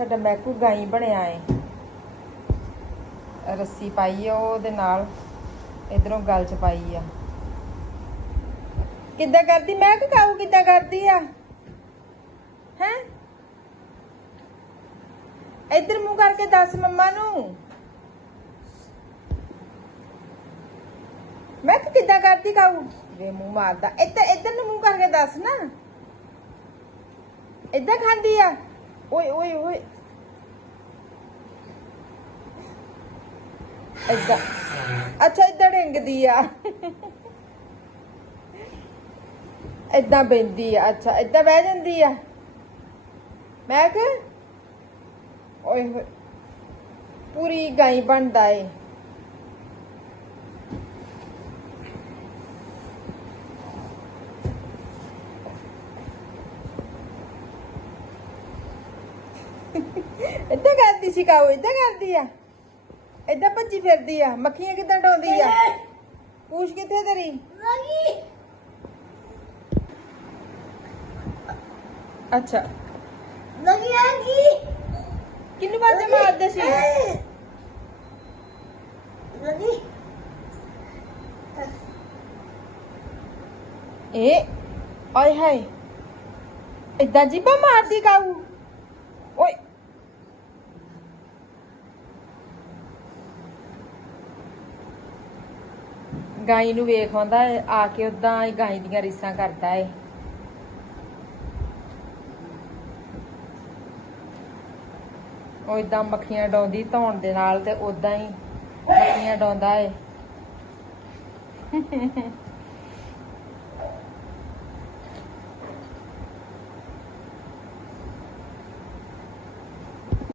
ਸਾਡਾ ਮੈਕੂ ਗਾਈ ਬਣਿਆ ਏ। ਰੱਸੀ ਪਾਈ ਆ ਉਹਦੇ ਨਾਲ, ਇਧਰੋਂ ਗਲ ਚ ਪਾਈ ਆ। ਕਿੱਦਾਂ ਕਰਦੀ? ਮੈਂ ਕਿ ਕਾਊ ਕਿੱਦਾਂ ਕਰਦੀ ਆ? ਹੈ? ਇੱਧਰ ਮੂੰਹ ਕਰਕੇ ਦੱਸ ਮੰਮਾ ਨੂੰ। ਮੈਂ ਕਿ ਕਿੱਦਾਂ ਕਰਦੀ ਕਾਊ ਵੇ ਮੂੰਹ ਮਾਰਦਾ। ਇੱਧਰ ਇੱਧਰ ਨੂੰ ਮੂੰਹ ਕਰਕੇ ਦੱਸ ਨਾ। ਇੱਦਾਂ ਖਾਂਦੀ ਆ। ਓਏ ਓਏ ਓਏ ਅੱਛਾ ਏਦਾਂ ਡਿੰਗਦੀ ਆ ਏਦਾਂ ਬੈੰਦੀ ਆ ਅੱਛਾ ਏਦਾਂ ਬਹਿ ਜਾਂਦੀ ਆ ਮੈਂ ਕਿ ਓਏ ਹੋਏ ਪੂਰੀ ਗਾਈ ਬਣਦਾ ਏ ਇੱਦਾਂ ਕਰਦੀ ਸੀ ਕਾਓ ਇੱਦਾਂ ਕਰਦੀ ਆ? ਇੱਦਾਂ ਭੱਜੀ ਫਿਰਦੀ ਆ? ਮੱਖੀਆਂ ਕਿੱਦਾਂ ਡਾਉਂਦੀ ਆ? ਪੂਛ ਕਿੱਥੇ ਤੇਰੀ? ਅੱਛਾ। ਕਿੰਨੂੰ ਬਾਜੇ ਮਾਰਦੇ ਸੀ? ਇਹ ਆਏ ਹਾਏ। ਇੱਦਾਂ ਜੀਬਾ ਮਾਰਦੀ ਕਾਊ ਓਏ। ਨੂੰ ਵੇਖ ਆਉਂਦਾ ਆ ਕੇ ਉਦਾਂ ਹੀ ਗਾਈ ਦੀਆਂ ਰੀਸਾਂ ਕਰਦਾ ਏ। ਉਹ ਇਦਾਂ ਮੱਖੀਆਂ ਡਾਉਂਦੀ ਧੌਣ ਦੇ ਨਾਲ ਤੇ ਉਦਾਂ ਹੀ ਮੱਖੀਆਂ ਡਾਉਂਦਾ ਏ।